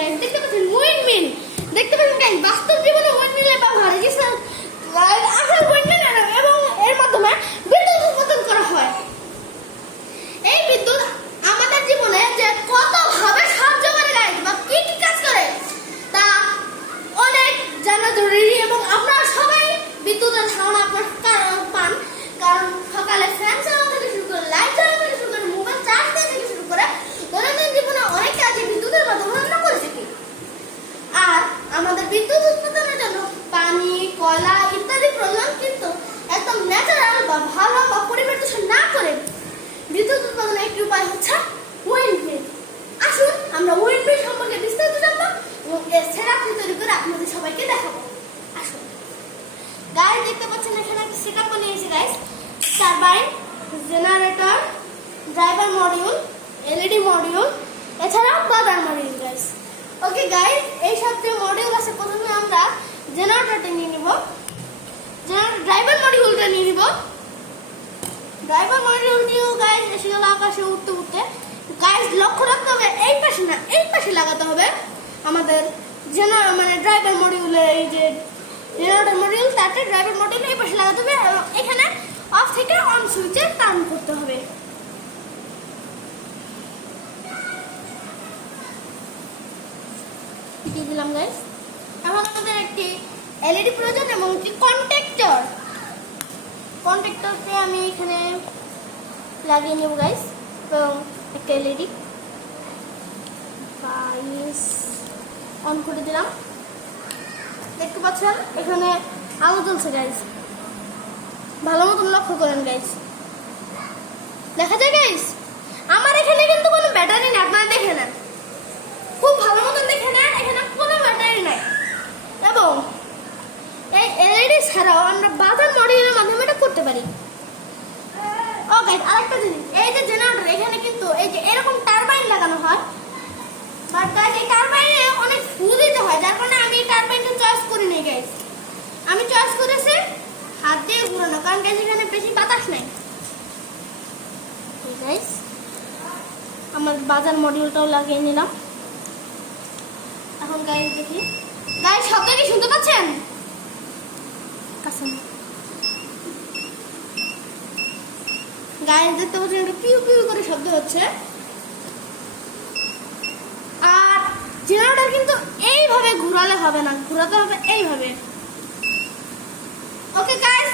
Guys, দেখতে পাচ্ছেন windmill, দেখতে পাচ্ছেন গাইস, বাস্তব জীবনে উইন্ডমিলের ব্যবহার হয়েছে আসল উইন্ডমিল, এবং এর মাধ্যমে বিদ্যুৎ উৎপাদন করা হয়। এই বিদ্যুৎ আমাদের জীবনে যে কত ভাবে সাহায্য করে গাইস, বা কি কি কাজ করে তা অনেক জানা জরুরি। এবং আপনারা সবাই বিদ্যুতের ধারণা আপনার পান, কারণ সকালে ফ্যান চালানো থেকে শুরু করে, লাইট চালানো থেকে শুরু করে, মোবাইল চার্জ দেওয়া থেকে শুরু করে দৈনন্দিন জীবনে অনেক কাজে বিদ্যুতের মাধ্যমে আমরা করে থাকি। আর আমাদের বিদ্যুৎ উৎপাদনের জন্য পানি, কয়লা ইত্যাদি প্রয়োজন, কিন্তু একদম ন্যাচারাল বা ভালো বা পরিবেশ দূষণ না করে বিদ্যুৎ উৎপাদনের একটি উপায় হচ্ছে উইন্ডমিল। আসুন আমরা উইন্ডমিল সম্পর্কে বিস্তারিত জানবো এবং এর সেটআপটি তৈরি করে আপনাদের সবাইকে দেখাবো। আসুন গাইস, দেখতে পাচ্ছেন এখানে একটা সেটআপ বানিয়েছি guys. Turbine, generator, driver module, LED module, এছাড়াও বাজার মডিউল গাইস। ওকে গাইস, এই সব যে মডিউল আছে, প্রথমে আমরা জেনারেটরটা নিয়ে নিব, ড্রাইভার মডিউলটা নিয়ে নিব। ড্রাইভার মডিউলটিও গাইস এসে গেল আকাশে উঠতে উঠতে। গাইস লক্ষ্য রাখতে হবে এই পাশে না, এই পাশে লাগাতে হবে আমাদের মানে ড্রাইভার মডিউলের এই যে জেনারেটর মডিউল, তাতে ড্রাইভার মডিউল এই পাশে লাগাতে হবে এবং এখানে অফ থেকে অন সুইচে টার্ন করতে হবে। দিয়ে দিলাম গাইস। এখন আমাদের একটি এলইডি প্রয়োজন এবং একটি কন্ট্যাক্টরকে আমি এখানে লাগিয়ে নেব গাইস, এবং একটা এলইডি গাইস অন করে দিলাম। দেখতে পাচ্ছেন এখানে আলো জ্বলছে গাইস, ভালো মতন লক্ষ্য করেন গাইস, দেখা যায় গাইস। আমার এখানে কিন্তু কোনো ব্যাটারি নেই, আপনারা দেখে নেন, খুব ভালো মতন দেখে নেন, এখানে কোনো ব্যাটারি নাই। এবং এই এলইডি ছাড়াও আমরা বাজার মডিউলের মাধ্যমে এটা করতে পারি। ও গাইস, আরেকটা জিনিস, এই যে জেনারেটর এখানে কিন্তু এই যে এরকম টারবাইন লাগানো হয়, বাট গাইস এই টারবাইনে অনেক ফুল দিতে হয়, যার কারণে আমি এই টারবাইনটা চয়েস করি নাই গাইস। আমি চয়েস করেছি হাত দিয়ে ঘোরানো, কারণ গাইস এখানে বেশি বাতাস নাই। গাইস আমার বাজার মডিউলটাও লাগিয়ে নিলাম। এখন গাইস দেখি, গাইস শব্দ কি শুনতে পাচ্ছেন? গাইস দেখতে পাচ্ছেন একটা পিউ পিউ করে শব্দ হচ্ছে। আর জেনারেটর কিন্তু এইভাবে ঘোরালে হবে না, ঘোরাতে হবে এইভাবে। Okay guys,